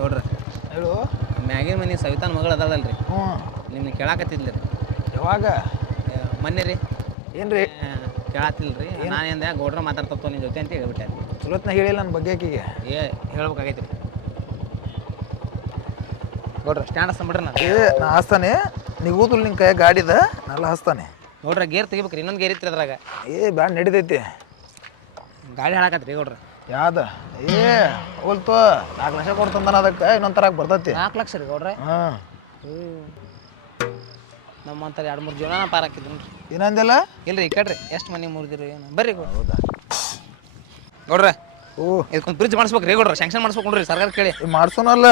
ನೋಡ್ರಿ. ಹೇಳು. ಮ್ಯಾಗಿನ ಮನೆ ಸವಿತಾನ ಮಗಳು ಅದಲ್ರಿ ಹ್ಞೂ. ನಿಮ್ಗೆ ಕೇಳಾಕತ್ತಿದ್ಲಿ ರೀ ಯಾವಾಗ ಮೊನ್ನೆ ರೀ. ಏನ್ರಿ? ಕೇಳತ್ತಿಲ್ರಿ ನಾನು ಎಂದೆ ಗೌಡ್ರ ಮಾತಾಡ್ತಪ್ಪ ನಿನ್ನ ಜೊತೆ ಅಂತ ಹೇಳ್ಬಿಟ್ಟೆ. ಚಲೋತ್ನ ಹೇಳಿಲ್ಲ ನನ್ನ ಬಗ್ಗೆ ಆಕಿಗೆ. ಏ ಹೇಳ್ಬೇಕಾಗೈತಿ ರೀ ಗೌಡ್ರ ಸ್ಟ್ಯಾಂಡ್ ಹಸ್ತಾನ್ಬಿಡ್ರಿ ನಾನು ಏ ನಾ ಹಾಸ್ತಾನೆ ನಿಗೂದಲ್ ನಿನ್ನ ಕೈ ಗಾಡಿದ ನಾಲ್ಲ ಹಾಸ್ತಾನೆ ನೋಡ್ರ ಗೇರ್ ತೆಗಿಬೇಕ್ರಿ. ಇನ್ನೊಂದು ಗೇರ್ ಇತ್ತು ಅದ್ರಾಗ. ಏ ಬ್ಯಾಂಡ್ ನಡಿತೈತಿ. ಗಾಡಿ ಹಾಳಾಕತ್ರಿ ಗೌಡ್ರ. ಯಾವ್ದ? ಏ ಹೋಲ್ತು ನಾಲ್ಕು ಲಕ್ಷ ಕೊಡ್ತಂದನ ಅದಕ್ಕೆ. ಇನ್ನೊಂದು ತರಾಕ್ ಬರ್ತೈತಿ. ನಾಲ್ಕು ಲಕ್ಷ ರೀ ಗೌಡ್ರೆ. ಹಾಂ. ನಮ್ಮಂತಾರೆ ಎರಡು ಮೂರು ಜೀವನ ಪಾರ ಹಾಕಿದ್ರು ಏನಂದಿಲ್ಲ ಇಲ್ರಿ ಈ ಕಡ್ರಿ. ಎಷ್ಟು ಮನೆ ಮುರಿದಿರಿ ಏನು. ಬರ್ರಿ ಗೌಡ್ರ. ಹೌದಾ? ಗೌಡ್ರೆ ಓ ಇದಕ್ಕೊಂದು ಬ್ರಿಡ್ಜ್ ಮಾಡಿಸ್ಬೇಕು ರೀ ಗೌಡ್ರ. ಸ್ಯಾಂಕ್ಷನ್ ಮಾಡಿಸ್ಬೇಕು ನೋಡ್ರಿ ಸರ್ಕಾರ ಕೇಳಿ. ಈ ಮಾಡ್ಸೋನಲ್ಲ.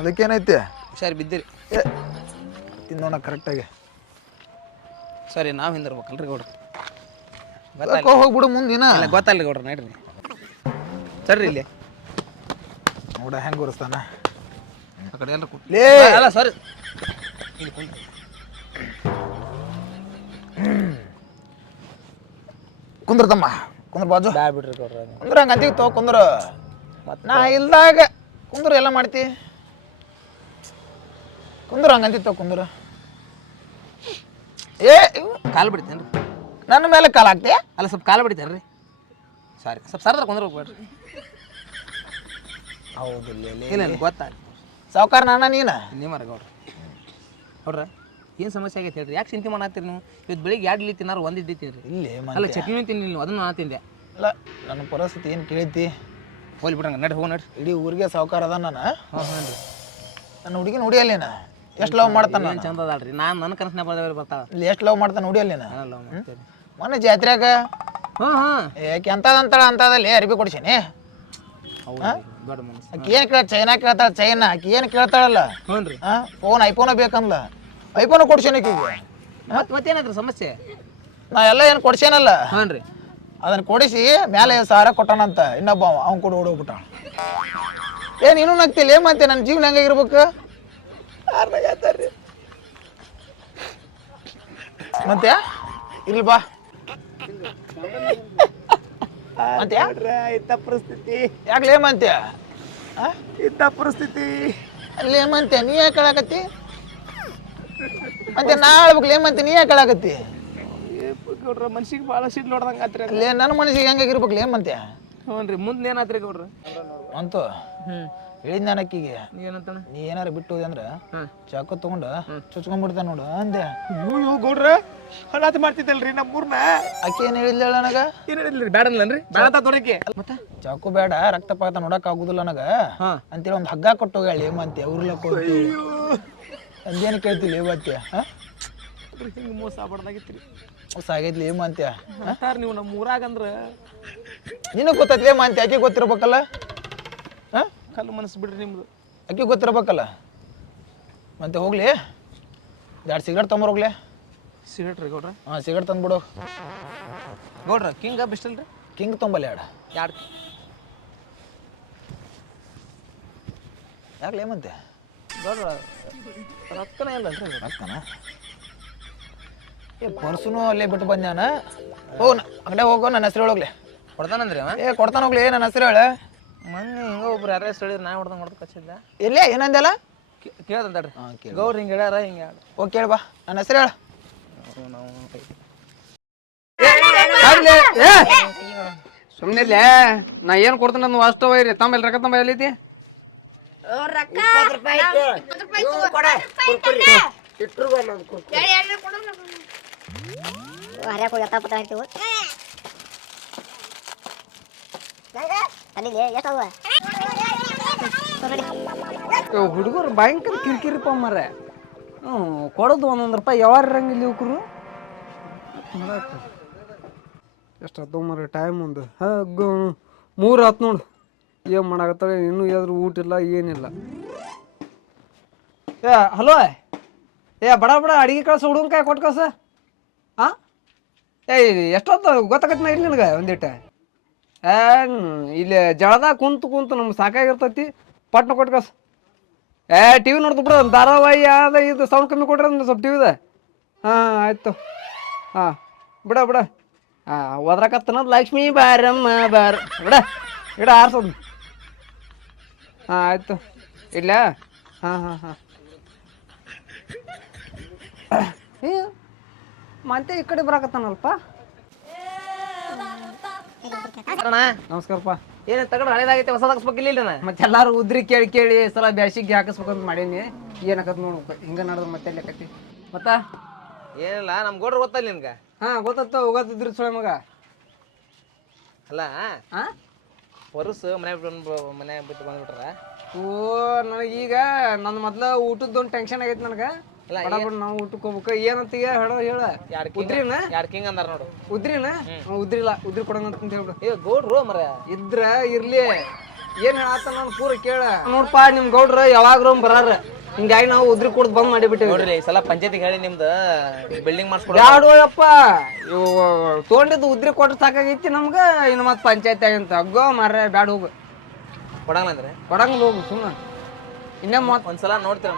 ಅದಕ್ಕೇನೈತಿ? ಹುಷಾರಿ ಬಿದ್ದಿರಿ. ಏ ತಿನ್ನೋಣ ಕರೆಕ್ಟಾಗಿ ಸರಿ ನಾವು ಹಿಂದಿರ್ಬೇಕಲ್ರಿ ಗೌಡ್ರ. ಯಾಕೋ ಹೋಗ್ಬಿಡು ಮುಂದಿನ. ಇಲ್ಲ ರೀ ಗೌಡ್ರ ನಡ್ರಿ. ಸರ್ರಿ ಇಲ್ಲಿ. ನೋಡ ಹೆಂಗೆ ಉರಿಸ್ತಾನ ಆ ಕಡೆ ಎಲ್ಲ ಕೂತ್- ಲೇ! ಅಲ್ಲ ಸರಿ ಇಲ್ಲಿ ಕುಂದ್ರಿ. ಕುಂದ್ರ ತಮ್ಮ ಕುಂದ್ರ ಬಾಜು. ಬಿಡ್ರಿ ಕುಂದ್ರ ಹಂಗೆ ಅಂತೀವಿ ತೋ ಕುಂದ್ರ. ನಾ ಇಲ್ದಾಗ ಕುಂದ್ರ ಎಲ್ಲ ಮಾಡ್ತಿ. ಕುಂದ್ರ ಹಂಗೆ ಅಂತೀವಿ ತೋ ಕುಂದ್ರ. ಏ ಇವ್ ಕಾಲು ಬಿಡ್ತೇನ್ರಿ. ನನ್ನ ಮೇಲೆ ಕಾಲ್ ಹಾಕ್ತಿ ಅಲ್ಲ ಸ್ವಲ್ಪ ಕಾಲು ಬಿಡ್ತೇನ್ರಿ. ಸಾರಿ. ಸ್ವಲ್ಪ ಸರ್ದಾರ ಕುಂದ್ರ ಹೋಗ್ಬೇಡ್ರಿ. ಹೌದು ಇಲ್ಲ ಇಲ್ಲ ಸಾವುಕಾರ ನಾನ ನೀನ? ನಿಮ್ಮರ ಗೌಡ್ರ. ಗೌಡ್ರ ಏನು ಸಮಸ್ಯೆ ಆಗೈತೆ ಹೇಳ್ರಿ? ಯಾಕೆ ಚಿಂತೆ ಮಾಡತ್ತೀರಿ ನೀವು? ಇವತ್ತು ಬೆಳಿಗ್ಗೆ ಎರಡು ಇಡ್ಲಿ ತಿನ್ನಾರು ಒಂದು ಇಡ್ಲಿ ತಿನ್ರಿ. ಇಲ್ಲಿ ಅಲ್ಲ ಚಟ್ನಿ ತಿನ್ನಿಲ್ಲ ಅದನ್ನು ನಾನು ತಿಂದೆ. ಅಲ್ಲ ನನ್ನ ಪರಿಸ್ಥಿತಿ ಏನು ಕೇಳೈತಿ ಹೋಲಿ ಬಿಡಂಗ ನಡಿ ಹೋಗಿ ನಡ್ರಿ. ಇಡೀ ಊರಿಗೆ ಸಾವುಕಾರ ಅದ ನಾನು? ಹಾಂ ಹಾಂ ರೀ ನನ್ನ ಹುಡುಗಿ ನೋಡಿಯಲ್ಲೇನ ಎಷ್ಟು ಲವ್ ಮಾಡ್ತಾನೆ ನಾನು? ಚಂದ ಅದಾಳ್ರಿ? ನಾನು ನನ್ನ ಕನಸಿನ ಬರ್ತಾ ಬರ್ತಾಳ. ಇಲ್ಲಿ ಎಷ್ಟು ಲವ್ ಮಾಡ್ತಾನೆ? ನೋಡಿಯಲ್ಲೇನ ನಾನು? ಲವ್ ಮಾಡ್ತೀನಿ. ಮೊನ್ನೆ ಜಾತ್ರೆಯಾಗ ಹಾಂ ಹಾಂ. ಅಂತದಂತಾಳ ಅಂತದಲ್ಲಿ ಅರ್ಬಿ ಕೊಡ್ಸೀನಿ. ಹೌದು ದೊಡ್ಡ ಮನಸ್ಸು ಆಕಿ ಏನು ಕೇಳ ಚೈನಾ ಕೇಳ್ತಾಳ ಚೈನಾ. ಆಕಿ ಏನು ಕೇಳ್ತಾಳಲ್ಲ? ಹ್ಞೂ ರೀ ಹಾಂ? ಫೋನ್ ಐಫೋನ ಬೇಕಂದ್ಲ. ಐಫೋನ್ ಕೊಡ್ಸೇನ ಆಕಿಗೆ. ಮತ್ತೆ ಮತ್ತೇನಾದ್ರಿ ಸಮಸ್ಯೆ? ನಾ ಎಲ್ಲ ಏನು ಕೊಡ್ಸೇನಲ್ಲ. ಹ್ಞೂ ರೀ ಅದನ್ನ ಕೊಡಿಸಿ ಮೇಲೆ ಸಾರ ಕೊಟ್ಟಾನಂತ ಇನ್ನೊಬ್ಬ ಅವ್ನು ಕೂಡ ಓಡೋಗ್ಬಿಟ್ಟ ಏನು ಇನ್ನೂ ನಗ್ತಿಲ್ಲ? ಏನ್ ಮತ್ತೆ ನನ್ನ ಜೀವನ ಹೆಂಗೆ ಇರ್ಬೇಕು? ಮತ್ತೆ? ಇರ್ಲಿ ಬಾ. ಮತ್ತೆ ಇತ್ತ ಪರಿಸ್ಥಿತಿ. ಯಾಕೆ ಲೇಮಂತ್ಯ ಇತ್ತ ಪರಿಸ್ಥಿತಿ. ಲೇಮಂತ್ಯ ನೀ ಯಾಕೆ ಕೇಳಾಕತ್ತಿ ಮತ್ತೆ ನಾ ಹೇಳ್ಬೇಕು ಲೇಮಂತ್ಯ ನೀ ಯಾಕೆ ಹೇಳಕತ್ತಿ? ಗೌಡ್ರ ಮನ್ಸಿಗೆ ಭಾಳ ಸಿಟ್ಟು ನೋಡ್ದಂಗೆ ಆತ್ರಿ ಲೇ ನನ್ನ ಮನಸ್ಸಿಗೆ ಹೆಂಗಾಗಿರ್ಬೇಕು ಲೇಮಂತ್ಯ ಹ್ಞೂ ರೀ ಮುಂದೆ ಏನಾತ್ರಿ ಗೌಡ್ರ? ಅಂತೂ ಹ್ಞೂ ಹೇಳಿದ್ ನಾನು ಆಕಿಗೆ ನೀವೇನಂತಾನ? ನೀ ಏನಾರ ಬಿಟ್ಟು ಹೋದೆ ಅಂದ್ರೆ ಚಾಕು ತಗೊಂಡು ಚುಚ್ಕೊಂಡ್ಬಿಡ್ತಾನೆ ನೋಡು ಅಂದೆ. ಅಯ್ಯೋ ಗೌಡ್ರ ಹಳಾತ್ ಮಾಡ್ತಿದ್ದಲ್ರಿ ನಮ್ಮೂರ್ನ? ಅಕ್ಕಿ ಏನು ಹೇಳಿದ್ಲ ನನಗ? ಏನು ಹೇಳಿದ್ಲಿ ಬೇಡ ಅನ್ಲನ್ರಿ ಬೇಡ ಮತ್ತೆ? ಚಾಕು ಬೇಡ ರಕ್ತಪಾತ ನೋಡಕ್ ಆಗುದಿಲ್ಲ ನನಗ ಅಂತೇಳಿ ಒಂದು ಹಗ್ಗ ಕೊಟ್ಟು ಹೇಳಿ ಮಂತೆ ಅವ್ರಲ್ಲ ಹೋಗಿ ಅಂದೇನು ಕೇಳ್ತಿಲ್ಲ ಇವತ್ತೆ ಹಿಂಗೆ ಮೋಸ ಆಗ್ಬಾರ್ದಾಗಿತ್ರಿ. ಸಾಗೈತ್ಲಿ ಮಂತ್ಯ ಅಂತಾರ ನೀವು ನಮ್ಮ ಊರಾಗ ಅಂದ್ರೆ ನಿನಗೆ ಗೊತ್ತೈತಿ ಮಂತ್ಯ ಆಕೆ ಗೊತ್ತಿರ್ಬೇಕಲ್ಲ? ಹಾ? ಕಲ್ಲು ಮನಸ್ಸು ಬಿಡ್ರಿ ನಿಮ್ದು. ಅಕ್ಕಿ ಗೊತ್ತಿರಬೇಕಲ್ಲ. ಮತ್ತೆ ಹೋಗ್ಲಿ. ಎರಡು ಸಿಗರೇಟ್ ತೊಂಬರೋಗ್ಲಿ ಸಿಗರೇಟ್ ರೀ ಗೌಡ್ರ. ಹಾಂ ಸಿಗರೇಟ್ ತಂದ್ಬಿಡು ಗೌಡ್ರ ಕಿಂಗ್ ಬೆಸ್ಟ್ ರೀ. ಕಿಂಗ್ ತೊಂಬಲ್ಲ ಎರಡು ಎರಡು ಯಾಕೆ ಮತ್ತೆ? ಗೌಡ್ರ ರೊಕ್ಕನೇ ಇಲ್ಲನ್ರಿ ರೊಕ್ಕನ? ಏ ಪರ್ಸುನು ಅಲ್ಲೇ ಬಿಟ್ಟು ಬಂದ್ಯಾನ? ಹೋಗ್ ಅಂಗಡಿ ಹೋಗೋ ನನ್ನ ಹೆಸರು ಹೇಳೋಗ್ಲಿ. ಕೊಡ್ತಾನಂದ್ರಿ ಅವ? ಏ ಕೊಡ್ತಾನ ಹೋಗ್ಲಿ ನನ್ನ ಹೆಸರು ಹೇಳ. ಮೊನ್ನೆ ಹಿಂಗ ಒಬ್ರು ಯಾರೇ ಹೇಳಿದ್ರೆ ನಾ ಹೊಡ್ದಂಗೆ ಹೊಡೆದು ಕಚ್ಚಿದ್ದ. ಇಲ್ಲೇ ಏನಂದಲ್ಲ ಕೇಳ್ದಂತಡ್ರಿ ಹಾಂ ಕೇಳಿ ಗೌಡ್ರ ಹಿಂಗೆ ಹೇಳ್ಯಾರ ಹಿಂಗೆ ಹೋಗಿ ಕೇಳಿ ಬಾ. ನನ್ನ ಹೆಸರು ಹೇಳ. ಸುಮ್ಮನೆ ನಾ ಏನು ಕೊಡ್ತೀನಿ ಅಂದ್ ವಾಸ್ತವ ಇರಿ ತಮ್ಮ ರೊಕ್ಕ. ತಮ್ಮ ಎಲ್ಲೈತಿ ಹರ್ಯಾಕ ಹೋಗಿ ಎತ್ತ ಪತ್ತ ಹಾಕ್ತೀವಿ ಹುಡುಗರು ಭಯಂಕರ ಕಿರಿಕಿರಿಪ್ಪ ಮರ ಹ್ಞೂ, ಕೊಡೋದು ಒಂದೊಂದು ರೂಪಾಯಿ ಯಾವಾರ ಇರಂಗಿಲ್ಲ ಯುವಕರು ಎಷ್ಟು ಹತ್ತು ಮರ ಟೈಮ್ ಒಂದು. ಹಾಂ ಮೂರು ಹತ್ತು ನೋಡು. ಏನು ಮಾಡಾಕತ್ತಾಳೆ, ಇನ್ನೂ ಯಾವ್ದು ಊಟ ಇಲ್ಲ, ಏನಿಲ್ಲ. ಏ, ಹಲೋ. ಏ, ಬಡ ಬಡ, ಅಡಿಗೆ ಕಳ್ಸ, ಹುಡುಗನ ಕಾಯಿ ಕೊಟ್ಟು ಕಳ್ಸ ಹಾಂ ಏಯ್ ಎಷ್ಟೊತ್ತು ಗೊತ್ತಾಗತ್ತೆ ನಾ ಇಲ್ಲಿ ನಿನಗೆ ಒಂದಿಟ್ಟು. ಇಲ್ಲಿ ಜಳದಾಗ ಕುಂತು ಕುಂತು ನಮ್ಗೆ ಸಾಕಾಗಿರ್ತೈತಿ. ಪಟ್ನ ಕೊಟ್ಟು ಏ ಟಿ ವಿ ನೋಡ್ತು ಬಿಡು ಧಾರಾವಾಹಿ ಅದ ಇದು ಸೌಂಡ್ ಕಮ್ಮಿ ಕೊಟ್ರೆ ಅಂದ್ರೆ ಸ್ವಲ್ಪ ಟಿ ವಿದ ಹಾಂ, ಆಯಿತು. ಹಾಂ, ಬಿಡ ಬಿಡ. ಹಾಂ, ಒದ್ರಕತ್ತನ ಲಕ್ಷ್ಮೀ ಬಾರಮ್ಮ ಬಾರ. ಬಿಡ, ಇಡ, ಆರ್ಸೋದು. ಹಾಂ, ಆಯಿತು. ಇಲ್ಲ? ಹಾಂ ಹಾಂ ಹಾಂ. ಮತ್ತೆ ಈ ಕಡೆ ಬರಾಕತ್ತಾನಲ್ಪ. ಅಣ್ಣ ನಮಸ್ಕಾರಪ್ಪ. ಏನ್ ತಗೊಂಡ್ ಹಳೇದಾಗೈತೆ ಹೊಸದ ಹಾಕ್ಸ್ಬೇಕಿಲ್ಲ ಇಲ್ಲ ಮತ್ತೆ ಎಲ್ಲಾರು ಉದ್ರಿ ಕೇಳಿ ಕೇಳಿ ಈ ಸಲ ಬ್ಯಾಸಿಗೆ ಅಂತ ಮಾಡೀನಿ. ಏನಾಕತ್ ನೋಡ್ಬೇಕು ಹಿಂಗ ನಡೆದ್ರೆ ಮತ್ತೆ ಲೆಕ್ಕತಿ ಮತ್ತ? ಏನಿಲ್ಲ ನಮ್ ಗೋಡ್ರ ಗೊತ್ತಲ್ಲ ನಿನ್ಗ? ಹಾ ಗೊತ್ತ ಹೋಗತ್ತಿದ್ರು ಸುಳೆ ಮಗ. ಅಲ್ಲ ಹಾ ಹೊರಸ್ ಮನೆ ಬಿಟ್ಟು ಮನೆ ಬಿಟ್ಟು ಬಂದ್ಬಿಟ್ರ? ಓ ನನಗೀಗ ನನ್ನ ಮೊದ್ಲ ಊಟದ್ದೊಂದು ಟೆನ್ಷನ್ ಆಗೈತೆ ನನಗೆ. ಇಲ್ಲ, ಬಡ ಬಡ ನಾವು ಊಟಕ್ಕೆ ಏನಂತ ಹೇಳೋ ಹೇಳ. ಯಾರ್ ಉದ್ರಿನ? ಯಾರ್ ಕಿಂಗ್ ಅಂದಾರ ನೋಡು. ಉದ್ರಿನ? ಉದ್ರಿಲ್ಲ. ಉದ್ರಿ ಕೊಡಂಗ ಅಂತ ಹೇಳ್ಬಿಡು. ಏ ಗೌಡ್ರು ಮರ. ಇದ್ರ ಇರ್ಲಿ. ಏನ್ ಹೇಳತ್ತ ನಾನು ಪೂರ ಕೇಳ. ನೋಡ್ಪಾ ನಿಮ್ ಗೌಡ್ರ ಯಾವಾಗ್ರೂ ಬರಾರ. ಹಿಂಗಾಗಿ ನಾವು ಉದ್ರಿ ಕೊಡ್ ಬಂದ್ ಮಾಡಿಬಿಟ್ಟೆ ನೋಡ್ರಿ ಸಲ ಪಂಚಾಯತಿಗೆ ಹೇಳಿ ನಿಮ್ದು ಬಿಲ್ಡಿಂಗ್ ಮಾಡಿಸ್ಕೊಡ ಯಾಡೋಯಪ್ಪ ಇವು ತೊಗೊಂಡಿದ್ದು ಉದ್ರಿ ಕೊಟ್ರೆ ಸಾಕಾಗೈತಿ ನಮ್ಗ? ಇನ್ನು ಮತ್ತೆ ಪಂಚಾಯತಿ ಆಗಂತ. ಅಗ್ಗೋ ಮಾರ್ರೆ ಬ್ಯಾಡ ಹೋಗು. ಕೊಡಂಗಿಲ್ಲ ಅಂದ್ರೆ? ಕೊಡಂಗಿಲ್ಲ ಹೋಗು ಸುಮ್ಮನೆ ಇನ್ನೇ ಮತ್ತೆ ಒಂದ್ಸಲ ನೋಡ್ತೀರ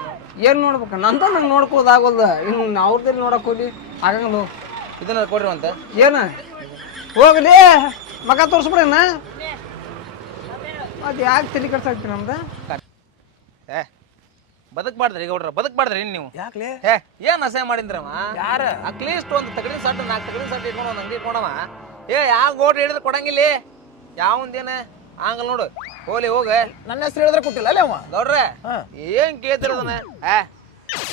ಏನು ನೋಡ್ಬೇಕು? ನಂತ ನಂಗೆ ನೋಡ್ಕೋದಾಗೋದ ಇನ್ನು ಅವ್ರದಲ್ಲಿ ನೋಡಕ್ ಹೋಗಿ ಆಗಂಗಿಲ್ಲ ಇದನ್ನ ಕೊಡ್ರಿ ಅಂತ ಏನ? ಹೋಗ್ಲಿ. ಮಗ ತೋರ್ಸ್ಬಿಡೇನ ಅದು ಯಾಕೆ ತಲೆ ಕಟ್ಸಾಕ್ತಿ ನಮ್ದು? ಏ ಬದುಕ್ಬಾರ್ದ್ರಿ ಗೌಡ್ರ ಬದುಕ್ಬಾರ್ದ್ರಿ ನೀವು. ಯಾಕ್ಲೆ? ಏ ಏನು ಅಸಹ್ಯ ಮಾಡಿದ್ರವ ಯಾರ? ಅಟ್ಲೀಸ್ಟ್ ಒಂದು ತಗಡಿನ ಸಟ್ ನಾಲ್ಕು ತಗಡಿನ ಸಟ್ ಇಟ್ಕೊಂಡು ಒಂದು ಅಂಗಡಿ ಇಟ್ಕೊಂಡವ ಏ ಯಾವ ಗೋಡ್ರಿ ಹಿಡಿದ್ರೆ ಕೊಡಂಗಿಲ್ಲ? ಯಾವಂದೇನ? ಹಂಗಲ್ ನೋಡು. ಹೋಲಿ ಹೋಗ. ನನ್ನ ಹೆಸರು ಹೇಳಿದ್ರೆ ಕೊಟ್ಟಿಲ್ಲ ಅಲ್ಲೇ ಅವ? ಗೌಡ್ರೆ ಹಾ. ಏನ್ ಕೇಳ್ತಿರೋದನ್ನ ಏ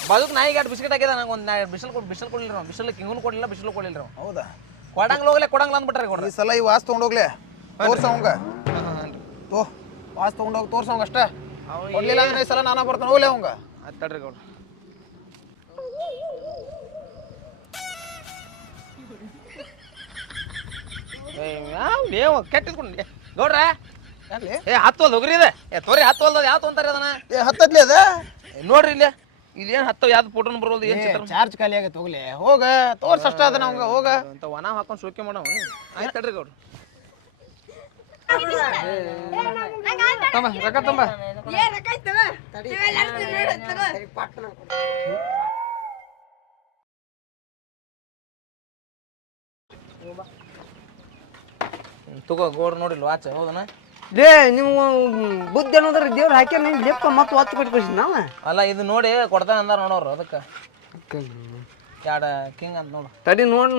ಬದುಕ್ ನಾಯಿಗೆ ಎರಡು ಬಿಸ್ಕೆಟ್ ಹಾಕಿದ ನಂಗೆ ಒಂದು ಬಿಸಿಲು ಕೊಡ್ ಬಿಸಿಲು ಕೊಡ್ಲಿಲ್ಲ ನಾವು ಬಿಸಿಲು ಕೊಡ್ಲಿಲ್ಲ ಕೊಡಲಿಲ್ಲ ಬಿಸಿಲು ಕೊಡಲಿಲ್ಲ ನಾವು ಹೌದಾ? ಕೊಡಂಗ್ಲ ಹೋಗ್ಲೆ ಕೊಡಂಗ್ಲ ಅಂದ್ಬಿಟ್ರೆ ಕೊಡ್ರಿ. ಈ ಸಲ ಈ ವಾಸ್ ತೊಗೊಂಡೋಗ್ಲೆ ತೋರ್ಸ ಅವಂಗ. ತೋ ವಾಸ್ ತೊಗೊಂಡೋಗಿ ತೋರ್ಸ ಅವಂಗ ಅಷ್ಟೇ. ಕೊಡ್ಲಿಲ್ಲ ಅಂದ್ರೆ ಈ ಸಲ ನಾನು ಬರ್ತಾನೆ ಹೋಗ್ಲಿ ಅವಂಗ. ತಡ್ರಿ ಕೊಡ್ರಿ ಯಾವ ನೀವು ಕೆಟ್ಟಿದ್ಕೊಂಡು ಗೌಡ್ರ ಏ ಹೋಗ್ರಿ ಇದೆ. ಏ ತೋರಿ ಯಾವ ಅದನ್ನ? ಏ ಹತ್ತದ್ಲಿ ಅದ? ನೋಡ್ರಿ ಇಲ್ಲಿ. ಇಲ್ಲೇನ್ ಹತ್ತೋ ಯಾವ್ದು ಫೋಟೋನ ಬರೋದು ಏನು ಚಿತ್ರ ಚಾರ್ಜ್ ಖಾಲಿ ಆಗತ್ತೆ ಹೋಗ್ಲಿ. ಹೋಗ ತೋರ್ಸ್ ಅಷ್ಟ ಅದನ್ನ ಅವಂಗ ಹೋಗ. ಅಂತ ವನ ಹಾಕೊಂಡು ಸೋಕೆ ಮಾಡವ. ಆಯ್ತು ತಡ್ರಿ ಗೌಡ್ರು. ತಮ್ಮ ರೊಕ್ಕ ತಗೋ ಗೋಡ್ ನೋಡಿಲ್ಲ ವಾಚ್ ಹೌದನ? ಲೇ ನೀವು ಬುದ್ಧಿ ಅನ್ನೋದ್ರ ದೇವ್ರು ಹಾಕ್ಯಾರ ನೀನು ಲೆಪ್ಪ ಮತ್ತೆ ಒತ್ತು ಕೊಟ್ಟು ನಾವ? ಅಲ್ಲ ಇದು ನೋಡಿ ಕೊಡ್ತಾನೆ ಅಂದಾರ ನೋಡೋರು ಅದಕ್ಕೆ. ಯಾಡ ಕಿಂಗ್ ಅಂತ ನೋಡು. ತಡಿ ನೋಡ್.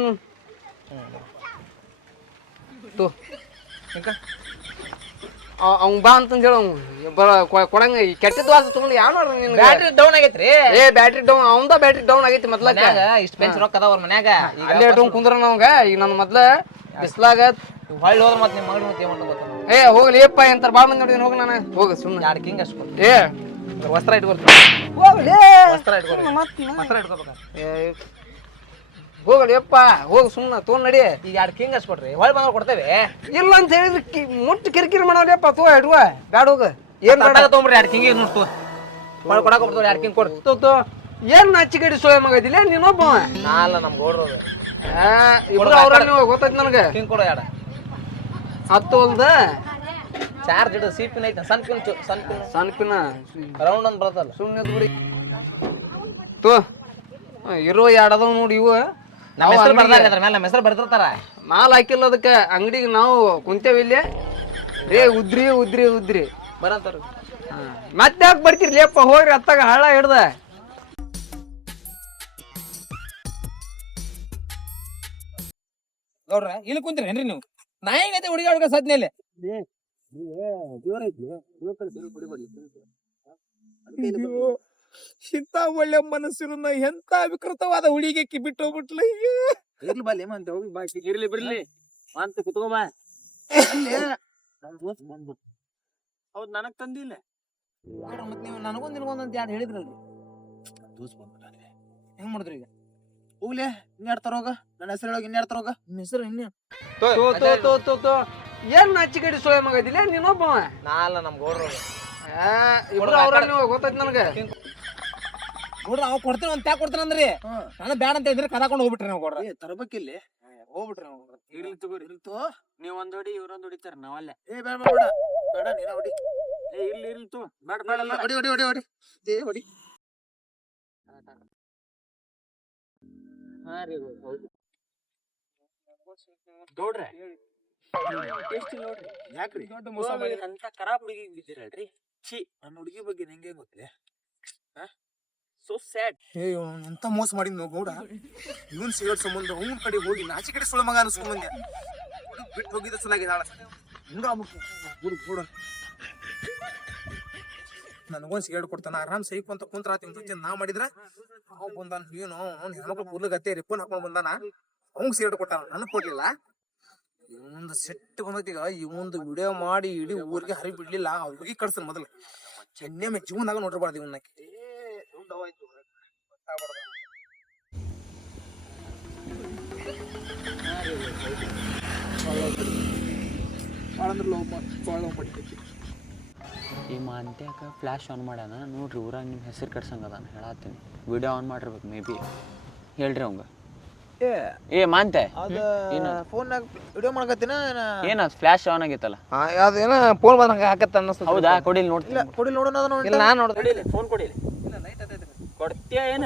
ತೋ. ಈಗ ಅವ್ನು ಬಾ ಅಂತಂದು ಹೇಳ ಬರ ಕೊ- ಕೊಡಂಗ. ಕೆಟ್ಟದ್ದು ವಾಸ ತುಂಬ ಯಾವ ನೋಡ್ರಿ ನಿನ್ ಬ್ಯಾಟ್ರಿ ಡೌನ್ ಆಗೈತ್ರಿ. ಏ ಬ್ಯಾಟ್ರಿ ಡೌನ್ ಅವಂದ ಬ್ಯಾಟ್ರಿ ಡೌನ್ ಆಗೈತಿ ಮೊದ್ಲಾಗ ಇಷ್ಟು ಪೆನ್ಸ್ ರೊಕ್ಕ ಅದಾವ ಅವ್ರ ಮನ್ಯಾಗ. ಅಲ್ಲೇ ಡೌನ್ ಕುಂದ್ರ ನಾವ್ಗ ಈಗ ನನ್ನ ಮೊದ್ಲ ಬಿಸ್ಲಾಗ ಹೊಳ್ಳಿ ಹೋದ್ರೆ ಮತ್ತೆ ನಿಮ್ಮ ಮಗಳು ಮತ್ತೆ ಏನು ಮಾಡ್ಬೇಕು ಗೊತ್ತ ಏ ಹೋಗ್ಲಿ ಏಪ್ಪ ಎಂತ ಭಾಳ ಮಂದಿ ನೋಡಿದೀನಿ ಹೋಗ ನಾನು. ಹೋಗ ಸುಮ್ಮನೆ ಎರಡು ಕಿಂಗ್ ಅಷ್ಟು ಏ. ವಸ್ತ್ರ ಇಟ್ಕೊಳ್ತೀನಿ ಹೋಗ್ಲಿ. ವಸ್ತ್ರ ಇಟ್ಕೊಳ್ರಿ ವಸ್ತ್ರ ಇಟ್ಕೋಬೇಕ? ಏ ಹೋಗಲಿ ಯಪ್ಪ ಹೋಗಿ ಸುಮ್ಮನೆ ತೋ ನಡಿ. ಈಗ ಎರಡು ಕಿಂಗ್ ಅಷ್ಟು ಕೊಡ್ರಿ ಹೊಳ್ಳಿ ಬಂದ್ರೆ ಕೊಡ್ತೇವೆ? ಇಲ್ಲ ಅಂತ ಹೇಳಿದ್ರೆ ಕಿ- ಮುಟ್ಟು ಕಿರಿಕಿರಿ ಮಾಡೋಲ್ಲಪ್ಪ ತೋ ಇಡುವ ಬ್ಯಾಡ ಹೋಗ. ಏನ್ ಬೇಡ. ತಟ್ಟಾಗ ತೊಗೊಂಬ್ರಿ ಎರಡು ಕಿಂಗ್ ನೋಡ್ತು ಹೊಳ್ಳಿ ಕೊಡಕ್ಕೆ ಹೋಗ್ಬಿಡ್ತು ಎರಡು ಕಿಂಗ್ ಕೊಡು ತೋ ತೋ. ಏನ್ ನಾಚಿಗಡಿ ಸೋಯ ಮಗದಿಲ್ಲ ನೀನೊಬ್ಬ ನಾ ಅಲ್ಲ ನಮ್ಮ ಗೌಡ್ರು ಅದು ಇಬ್ರು ಅವ್ರ ನೀವು ಗೊತ್ತೈತಿ ನನಗೆ. ಕಿಂಗ್ ಕೊಡು ಎರಡು ಹತ್ತು ಅಲ್ದ ಚಾರ್ಜ್ ಇಡ ಸಿ ಪಿನ್ ಐತೆ ಸಣ್ಣ ಪಿನ್ ಸಣ್ಣ ಪಿನ್ ಸಣ್ಣ ಪಿನ ರೌಂಡ್ ಅಂತ ಬರ್ತಲ್ಲ ಸುಮ್ಮನೆ ಬಿಡಿ. ತೋ ಇರೋ ಎರಡು ಅದಾವ ನೋಡಿ ಇವು. ನಮ್ಮ ಹೆಸರು ಬರ್ದಾರ ಅದ್ರ ಮೇಲೆ ನಮ್ಮ ಹೆಸರು ಬರ್ದಿರ್ತಾರ. ಮಾಲ್ ಹಾಕಿಲ್ಲ ಅದಕ್ಕೆ. ಅಂಗಡಿಗೆ ನಾವು ಕುಂತೇವಿ ಇಲ್ಲಿ. ರೇ ಉದ್ರಿ ಉದ್ರಿ ಉದ್ರಿ. ಬರತ್ತಾರ ಹಾ. ಮತ್ತೆ ಯಾಕೆ ಬರ್ತೀರಿ ಲೇಪ ಹೋಗ್ರಿ ಅತ್ತಾಗ ಹಳ್ಳ ಹಿಡ್ದ. ಗೌಡ್ರ ಇಲ್ಲಿ ಕುಂತೀರಿ ಏನ್ರಿ ನೀವು? ನಾಯಿಗೈತೆ ಹುಡುಗಿ ಹುಡುಗ ಸದ್ನೇಲೆ ಇಂತ ಒಳ್ಳೆ ಮನಸ್ಸಿನ ಎಂತ ವಿಕೃತವಾದ ಹುಡುಗಿಗೆ ಬಿಟ್ಟು ಹೋಗ್ಬಿಟ್ಲ ಇರ್ಲಿ ಬಲ್ಲಿ ಮಂತೆ ಹೋಗಿ ಬಾ ಇರ್ಲಿ ಬಿಡ್ಲಿ. ಅಂತ ಕುತ್ಕೋ ಬಾ. ಹೌದ್ ನನಗ್ ತಂದಿಲ್ಲ. ಮತ್ ನೀವು ನನಗೊಂದು ನಿನಗೊಂದು ಯಾರು ಹೇಳಿದ್ರಲ್ರಿ ಹೆಂಗ್ ಮಾಡಿದ್ರಿ ಈಗ? ಹೋಗ್ಲಿ ಇನ್ಯಾಡ್ ತರೋಗ? ನನ್ನ ಹೆಸರು ಹೇಳೋಗ ಇನ್ಯಾಡ್ ತರೋಗ? ನಿನ್ನ ಹೆಸರು ಇನ್ನೇ. ತೋ ತೋ ತೋ ತೋ ತೋ. ಏನ್ ನಾಚಿಗಡಿ ಸೋಯ ಮಗದಿಲ್ಲ ನೀನೊಬ್ಬ ನಾ ಅಲ್ಲ ನಮ್ಮ ಗೌಡ್ರು ಆ, ಇಬ್ರು ಅವ್ರ ನೀವು ಗೊತ್ತೈತಿ ನನಗೆ. ನೋಡ್ರಿ ಅವ್ ಕೊಡ್ತೀನಿ ಒಂದ್ ಪ್ಯಾಕ್ ಕೊಡ್ತೀನಿ ಅಂದ್ರಿ. ನಾನು ಬ್ಯಾಡ ಅಂತ ಇದ್ರೆ ಕದಾಕೊಂಡು ಹೋಗ್ಬಿಟ್ರಿ ನಾವು ಕೊಡ್ರಿ ತರಬೇಕಿಲ್ಲಿ? ಹೋಗ್ಬಿಟ್ರಿ ನಾವು ಇರ್ಲಿ ತಗೋರಿ. ಇರ್ಲಿ ತೋ. ನೀವ್ ಒಂದ್ ಹೊಡಿ ಇವ್ರೊಂದ್ ಹೊಡಿತಾರ ನಾವಲ್ಲೇ ಏ ಬೇಡ ಬೇಡ ಬೇಡ. ಬೇಡ ನೀನ ಹೊಡಿ. ಏ ಇರ್ಲಿ ಇರ್ಲಿ ತೂ. ಬೇಡ ಬೇಡ ಬೇಡ. ಹೊಡಿ ಹೊಡಿ ಹೊಡಿ ಹೊಡಿ. ಏ ಹೊಡಿ. ಹಾ ರೀ ಹೌದು. ಗೌಡ್ರೆ? ಎಷ್ಟ್ ನೋಡ್ರಿ? ಯಾಕ್ರಿ? ದೊಡ್ಡ ಮೋಸ ಮಾಡಿ. ಅಂತ ಖರಾಬ್ ಹುಡುಗಿ ಬಿದ್ದಿರಲ್ರಿ ಛೀ ನನ್ನ ಹುಡುಗಿ ಬಗ್ಗೆ ನಿಂಗೆ ಗೊತ್ತಿದೆ ಸೊ ಸ್ಯಾಡ್ ಏ ಎಂತ ಮೋಸ ಮಾಡಿದ್ನು ಗೌಡ? ಇವನ್ ಸಿಗೋ ಸಂಬಂಧ ಅವ್ನ ಕಡೆ ಹೋಗಿ ನಾಚಿ ಕಡೆ ಸುಳ್ಳು ಮಗ ಅನ್ಸ್ಕೊಂಬಂದೆ ಬಿಟ್ಟು ಹೋಗಿದ್ದ ಸಲಾಗಿದೆ ಹಾಳ ಹಿಂಗ ಗುರು ಗೌಡ. ನನಗೊಂದು ಸಿಗರೇಟ್ ಕೊಡ್ತಾನೆ ಆರಾಮ್ ಸೈಫ್ ಅಂತ ಕುಂತ್ರಾತಿ ಮುಂಚೆ ನಾ ಮಾಡಿದ್ರ, ಅವ್ ಬಂದಾನ, ಏನು ಅವ್ನು ಹೆಣ್ಮಕ್ಳು ಕೂದ್ಲು ಗತ್ತೆ ರಿಪ್ಪನ್ ಹಾಕೊಂಡ್ ಬಂದಾನ ಅವಂಗ್ ಸಿಗರೇಟ್ ಕೊಟ್ಟಾನ, ನನಗ್ ಕೊಡ್ಲಿಲ್ಲ. ಇವಂದು ಸೆಟ್ ಈಗ, ಇವಂದು ವಿಡಿಯೋ ಮಾಡಿ ಇಡೀ ಊರಿಗೆ ಹರಿ ಬಿಡ್ಲಿಲ್ಲ, ಅವ್ರಿಗೆ ಕಳ್ಸನ್ ಮೊದಲು. ಚೆನ್ನೆ ಮೇ ಜೀವನದಾಗ ನೋಡಿರ್ಬಾರ್ದು ಇವನ್ನಕ್ಕೆ ಈ ಮಾಂತ್ಯಾಕ ಫ್ಲ್ಯಾಶ್ ಆನ್ ಮಾಡ್ಯಾನ. ನೋಡ್ರಿ ಊರಾಗ ನಿಮ್ಮ ಹೆಸರು ಕಟ್ಸಂಗದಾನ ಹೇಳತ್ತೀನಿ. ವಿಡಿಯೋ ಆನ್ ಮಾಡಿರ್ಬೇಕು ಮೇ ಬಿ ಹೇಳ್ರಿ ಅವಂಗ. ಏ ಮಾಂತೆ. ಅದ ಫೋನ್ನಾಗ ವಿಡಿಯೋ ಮಾಡ್ಕತ್ತಿನ ಏನ? ಫ್ಲ್ಯಾಶ್ ಆನ್ ಆಗೈತಲ್ಲ? ಅದೇನ ಫೋನ್ ಬಂದಂಗ ಹಾಕತ್ತ ಅನ್ನಿಸ್ತದ ಹೌದಾ? ಕೊಡಿಲ್ ನೋಡ್ತೀನಿ ಇಲ್ಲ ಕೊಡಿ ನೋಡೋಣ ಅದನ್ನ ಇಲ್ಲ ನಾನು ನೋಡ್ದೆ. ಕೊಡಿಲಿ ಫೋನ್ ಅದೈತೆ ಕೊಡ್ತೀಯ ಏನ?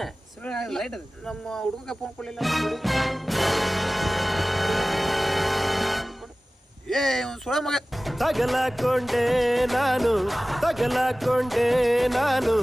ನಮ್ಮ ಹುಡುಗಕ್ಕೆ ಫೋನ್ ಕೊಡಲಿಲ್ಲ. ಏ ಒಂದು ಸುಳ ಮಗ. ತಗಲಕೊಂಡೆ ನಾನು ತಗಲಕೊಂಡೆ ನಾನು